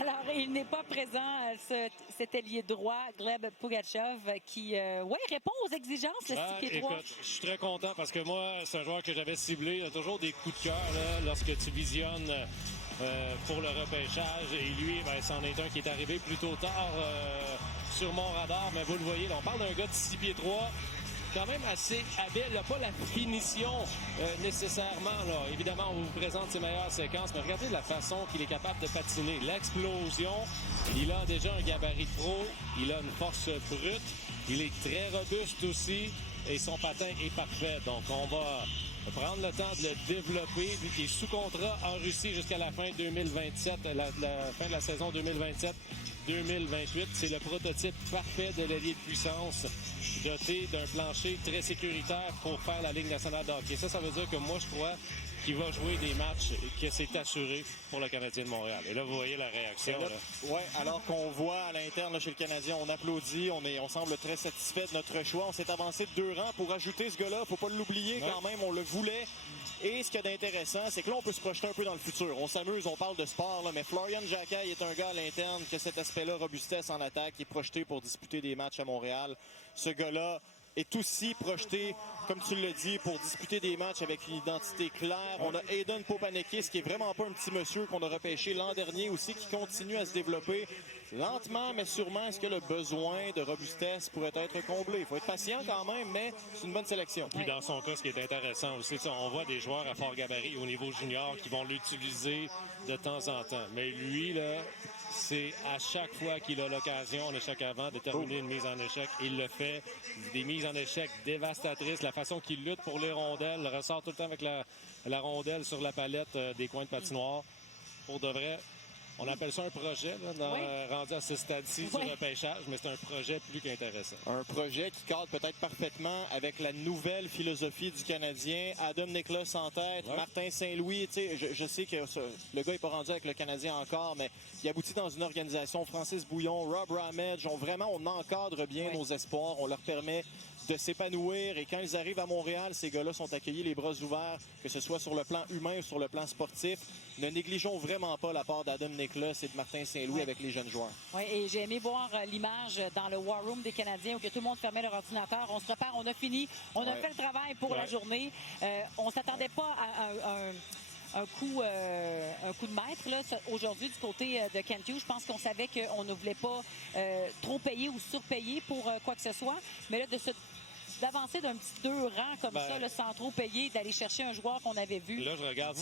Alors, il n'est pas présent, cet ailier droit, Gleb Pugachev, qui répond aux exigences, le 6 pieds 3. Écoute, je suis très content parce que moi, c'est un joueur que j'avais ciblé. Il a toujours des coups de cœur là, lorsque tu visionnes pour le repêchage. Et lui, c'en est un qui est arrivé plutôt tard sur mon radar. Mais vous le voyez, là, on parle d'un gars de 6 pieds 3. Quand même assez habile. Il n'a pas la finition nécessairement. Là. Évidemment, on vous présente ses meilleures séquences, mais regardez la façon qu'il est capable de patiner. L'explosion. Il a déjà un gabarit pro. Il a une force brute. Il est très robuste aussi. Et son patin est parfait. Donc, on va prendre le temps de le développer. Il est sous contrat en Russie jusqu'à la fin 2027, la fin de la saison 2027-2028. C'est le prototype parfait de l'allié de puissance, doté d'un plancher très sécuritaire pour faire la Ligue nationale de hockey. Ça veut dire que moi, je crois qu'il va jouer des matchs et que c'est assuré pour le Canadien de Montréal. Et là, vous voyez la réaction. Oui, alors qu'on voit à l'interne chez le Canadien, on applaudit, on semble très satisfait de notre choix. On s'est avancé de 2 rangs pour ajouter ce gars-là. Faut pas l'oublier quand même, on le voulait. Et ce qu'il y a d'intéressant, c'est que là, on peut se projeter un peu dans le futur. On s'amuse, on parle de sport, là, mais Florian Jacquet est un gars à l'interne qui a cet aspect-là, robustesse en attaque, qui est projeté pour disputer des matchs à Montréal. Ce gars-là est aussi projeté, comme tu l'as dit, pour disputer des matchs avec une identité claire. On a Aiden Popanekis, qui est vraiment pas un petit monsieur qu'on a repêché l'an dernier aussi, qui continue à se développer lentement, mais sûrement. Est-ce que le besoin de robustesse pourrait être comblé? Il faut être patient quand même, mais c'est une bonne sélection. Puis dans son cas, ce qui est intéressant aussi, on voit des joueurs à fort gabarit au niveau junior qui vont l'utiliser de temps en temps. Mais lui, là, c'est à chaque fois qu'il a l'occasion, en échec avant, de terminer une mise en échec. Il le fait. Des mises en échec dévastatrices. La façon qu'il lutte pour les rondelles, il ressort tout le temps avec la rondelle sur la palette des coins de patinoire. Pour de vrai, on appelle ça un projet, là, rendu à ce stade-ci du repêchage, mais c'est un projet plus qu'intéressant. Un projet qui cadre peut-être parfaitement avec la nouvelle philosophie du Canadien. Adam Nicholas en tête, Martin Saint-Louis. Je sais que le gars n'est pas rendu avec le Canadien encore, mais il aboutit dans une organisation. Francis Bouillon, Rob Ramage, on encadre bien nos espoirs. On leur permet de s'épanouir. Et quand ils arrivent à Montréal, ces gars-là sont accueillis les bras ouverts, que ce soit sur le plan humain ou sur le plan sportif. Ne négligeons vraiment pas la part d'Adam Nicholas et de Martin Saint-Louis avec les jeunes joueurs. Oui, et j'ai aimé voir l'image dans le War Room des Canadiens où que tout le monde fermait leur ordinateur. On se prépare, on a fini, on a fait le travail pour la journée. On s'attendait pas à un coup de maître là, aujourd'hui du côté de Kent Hughes. Je pense qu'on savait qu'on ne voulait pas trop payer ou surpayer pour quoi que ce soit. Mais là, d'avancer d'un petit 2 rangs comme ça, là, sans trop payer, d'aller chercher un joueur qu'on avait vu. Là, je regarde